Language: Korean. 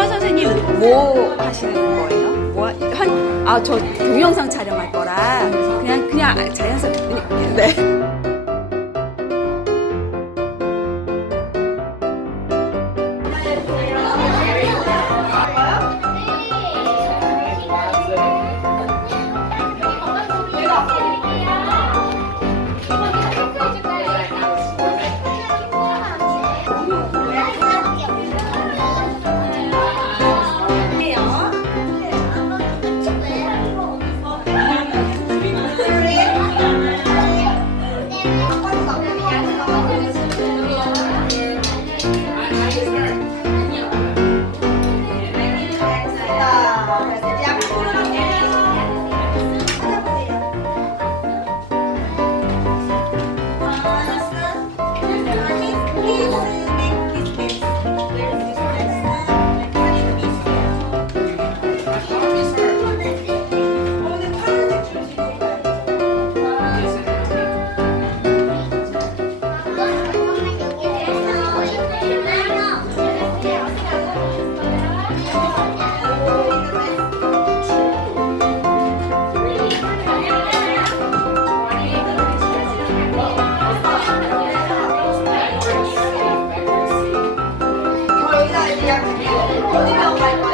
엄마 선생님 뭐 하시는 거예요? 뭐 한, 아, 저 동영상 촬영할 거라 그냥 그냥 자연스럽게 네. aqui, ó. Onde não vai